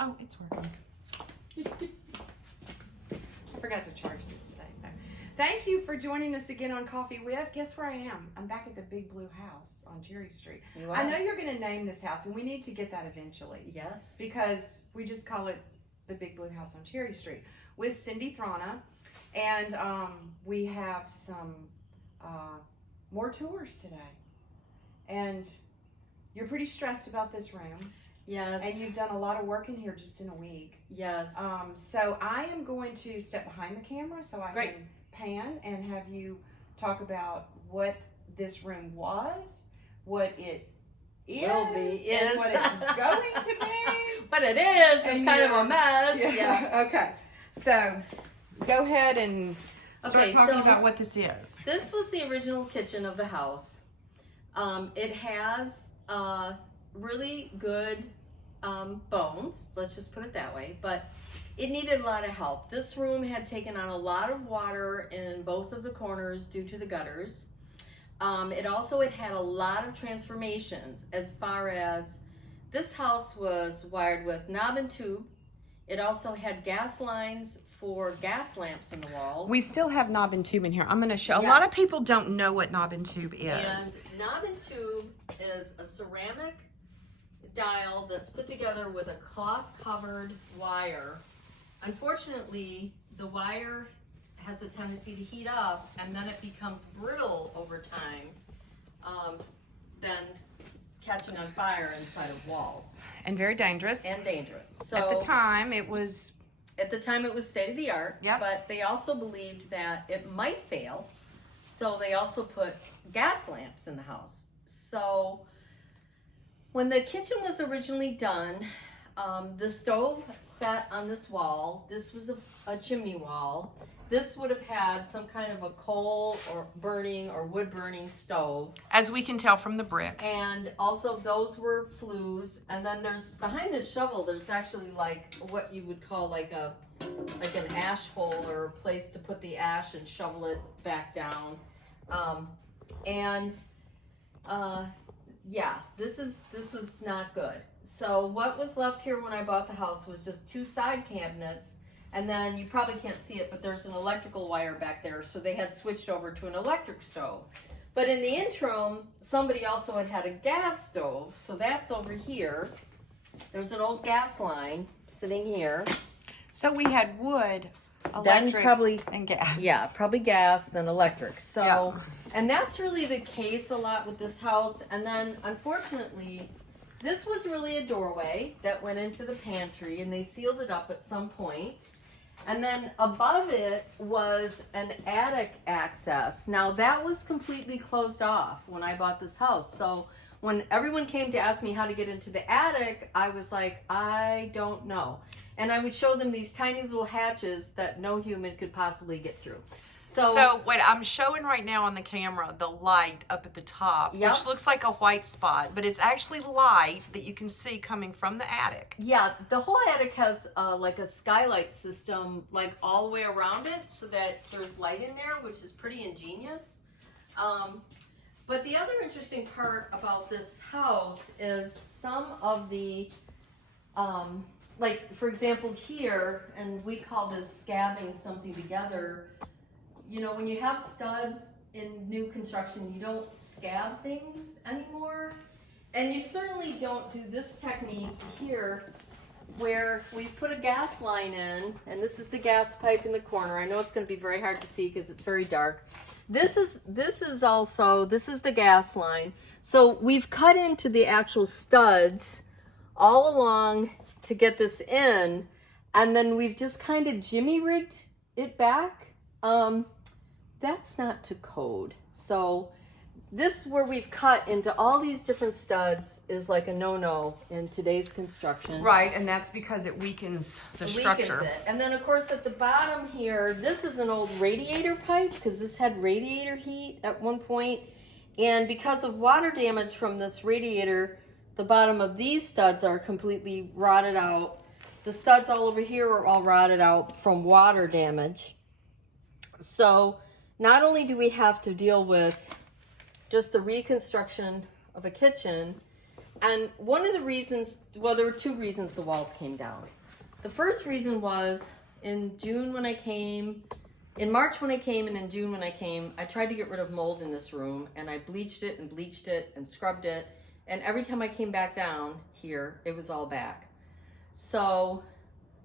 Oh, it's working. I forgot to charge this today. So, thank you for joining us again on Coffee With. Guess where I am? I'm back at the Big Blue House on Cherry Street. You are? I know you're going to name this house, and we need to get that eventually. Yes. Because we just call it the Big Blue House on Cherry Street with Cindy Thrana, and we have some more tours today. And you're pretty stressed about this room. Yes. And you've done a lot of work in here just in a week. Yes. So I am going to step behind the camera so I can pan and have you talk about what this room was, what it is, Will be, and what it's going to be. But it is. It's And kind of a mess. Yeah. Okay. So go ahead and start talking so about what this is. This was the original kitchen of the house. It has really good bones, let's just put it that way, but it needed a lot of help. This room had taken on a lot of water in both of the corners due to the gutters. It had a lot of transformations as far as this house was wired with knob and tube. It also had gas lines for gas lamps in the walls. We still have knob and tube in here. I'm going to show. Yes. A lot of people don't know what knob and tube is. And knob and tube is a ceramic dial that's put together with a cloth covered wire. Unfortunately, the wire has a tendency to heat up and then it becomes brittle over time, then catching on fire inside of walls. And very dangerous. And dangerous. So at the time, it was state of the art, Yep. but they also believed that it might fail. So they also put gas lamps in the house. So when the kitchen was originally done, the stove sat on this wall. This was a chimney wall. This would have had some kind of a coal or burning or wood burning stove. as we can tell from the brick. And also those were flues. And then there's, behind this shovel, there's actually like what you would call like an ash hole or a place to put the ash and shovel it back down. Yeah, this was not good. So what was left here when I bought the house was just two side cabinets, and then you probably can't see it, but there's an electrical wire back there, so they had switched over to an electric stove. But in the interim, somebody also had a gas stove, so that's over here. There's an old gas line sitting here. So we had wood, Then electric, and gas. Yeah, probably gas, then electric. So, Yeah. And that's really the case a lot with this house. And then, unfortunately, this was really a doorway that went into the pantry, and they sealed it up at some point. And then above it was an attic access. Now, that was completely closed off when I bought this house. So when everyone came to ask me how to get into the attic, I was like, I don't know. And I would show them these tiny little hatches that no human could possibly get through. So what I'm showing right now on the camera, the light up at the top, Yep. which looks like a white spot, but it's actually light that you can see coming from the attic. yeah, the whole attic has like a skylight system like all the way around it so that there's light in there, which is pretty ingenious. But the other interesting part about this house is some of the like, for example, here, and we call this scabbing something together. You know, when you have studs in new construction, you don't scab things anymore. And you certainly don't do this technique here where we've put a gas line in, and this is the gas pipe in the corner. I know it's going to be very hard to see because it's very dark. This is the gas line. So we've cut into the actual studs all along to get this in, and then we've just kind of jimmy rigged it back. That's not to code. So this, where we've cut into all these different studs, is like a no-no in today's construction. Right, and that's because it weakens the structure. Weakens it. And then of course at the bottom here, this is an old radiator pipe because this had radiator heat at one point. And because of water damage from this radiator, the bottom of these studs are completely rotted out. The studs all over here are all rotted out from water damage. So not only do we have to deal with just the reconstruction of a kitchen, And one of the reasons, well, there were two reasons the walls came down. The first reason was in June when I came, in March when I came, and in June when I came, I tried to get rid of mold in this room, and I bleached it and scrubbed it. And every time I came back down here, it was all back. So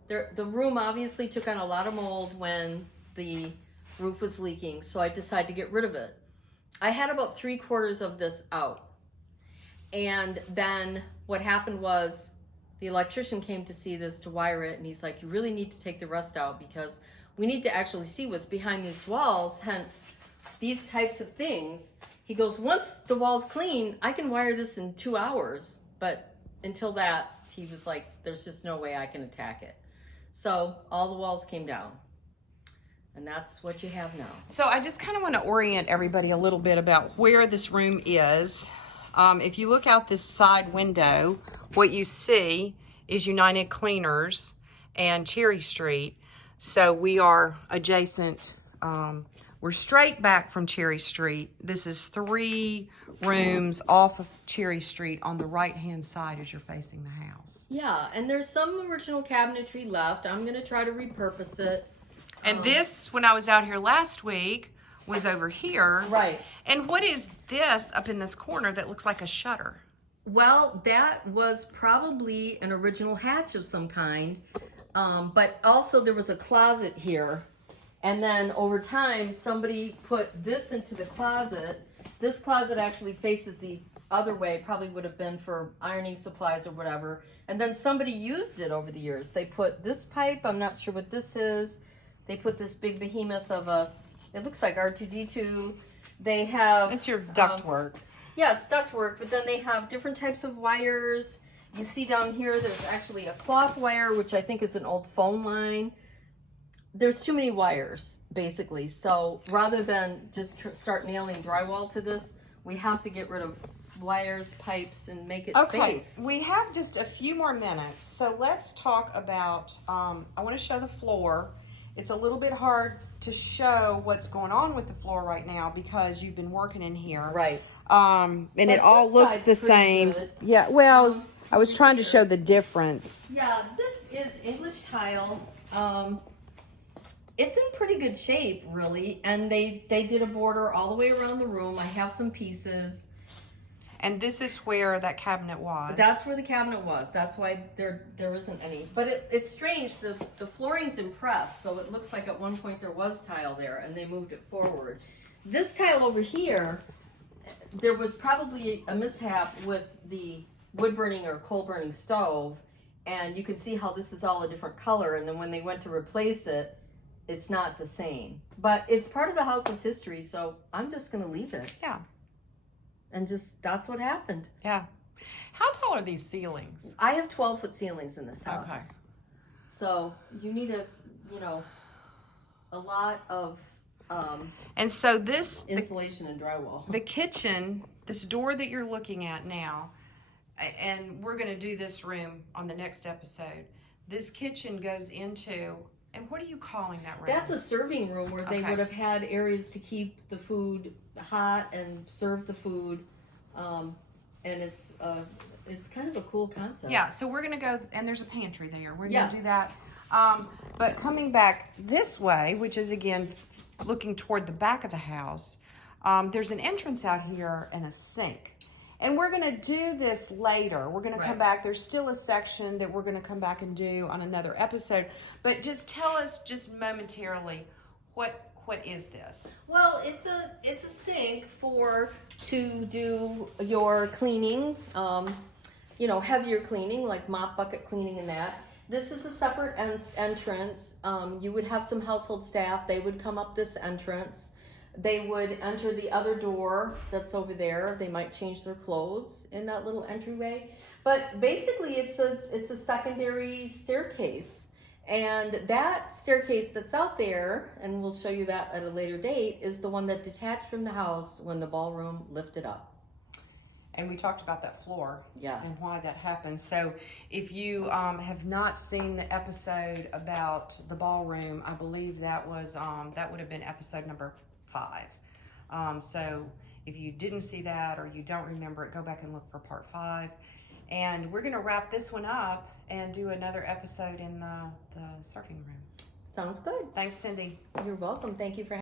the room obviously took on a lot of mold when the roof was leaking. So I decided to get rid of it. I had about 3/4 of this out. And then what happened was the electrician came to see this to wire it. And he's like, you really need to take the rest out because we need to actually see what's behind these walls. Hence these types of things. He goes, once the wall's clean, I can wire this in 2 hours. But until that, he was like, there's just no way I can attack it. So all the walls came down. And that's what you have now. So I just kind of want to orient everybody a little bit about where this room is. If you look out this side window, what you see is United Cleaners and Cherry Street. So we are adjacent. We're straight back from Cherry Street. This is 3 rooms off of Cherry Street on the right-hand side as you're facing the house. Yeah, and there's some original cabinetry left. I'm going to try to repurpose it. And this, when I was out here last week, was over here. Right. And what is this up in this corner that looks like a shutter? Well, that was probably an original hatch of some kind. But also there was a closet here. And then over time, somebody put this into the closet. This closet actually faces the other way. Probably would have been for ironing supplies or whatever. And then somebody used it over the years. They put this pipe. I'm not sure what this is. They put this big behemoth of a, it looks like R2D2. They have... It's your ductwork. Yeah, it's ductwork, but then they have different types of wires. You see down here, there's actually a cloth wire, which I think is an old phone line. There's too many wires, basically. So rather than just start nailing drywall to this, we have to get rid of wires, pipes, and make it safe. Okay, we have just a few more minutes. So let's talk about, I want to show the floor. It's a little bit hard to show what's going on with the floor right now because you've been working in here. Right. And it all looks the same. Good. Yeah, well, I was trying to show the difference. Yeah, this is English tile. It's in pretty good shape, really. And they did a border all the way around the room. I have some pieces. And this is where that cabinet was. That's where the cabinet was. That's why there isn't any. But it's strange. The flooring's impressed, so it looks like at one point there was tile there, and they moved it forward. This tile over here, there was probably a mishap with the wood burning or coal burning stove, and you can see how this is all a different color. And then when they went to replace it, it's not the same. But it's part of the house's history, so I'm just going to leave it. Yeah. And just, that's what happened. Yeah. How tall are these ceilings? I have 12-foot ceilings in this house. Okay. So you need a lot of And so this, insulation and drywall. the kitchen, this door that you're looking at now, and we're going to do this room on the next episode. This kitchen goes into, and what are you calling that room? That's a serving room where they Okay. would have had areas to keep the food hot and serve the food. And it's kind of a cool concept. Yeah, so we're going to go, and there's a pantry there. We're going Yeah. to do that. But coming back this way, which is, again, looking toward the back of the house, there's an entrance out here and a sink. And we're going to do this later. We're going to come back. There's still a section that we're going to come back and do on another episode. But just tell us just momentarily, what is this? Well, it's a sink to do your cleaning, heavier cleaning like mop bucket cleaning and that. This is a separate entrance. You would have some household staff. They would come up this entrance. They would enter the other door that's over there. They might change their clothes in that little entryway. But basically it's a secondary staircase. And that staircase that's out there, and we'll show you that at a later date, is the one that detached from the house when the ballroom lifted up. And we talked about that floor. Yeah. And why that happened. So if you have not seen the episode about the ballroom, I believe that was that would have been episode number 5. So if you didn't see that or you don't remember it, go back and look for part 5. And we're going to wrap this one up and do another episode in the surfing room. Sounds good. Thanks, Cindy. You're welcome. Thank you for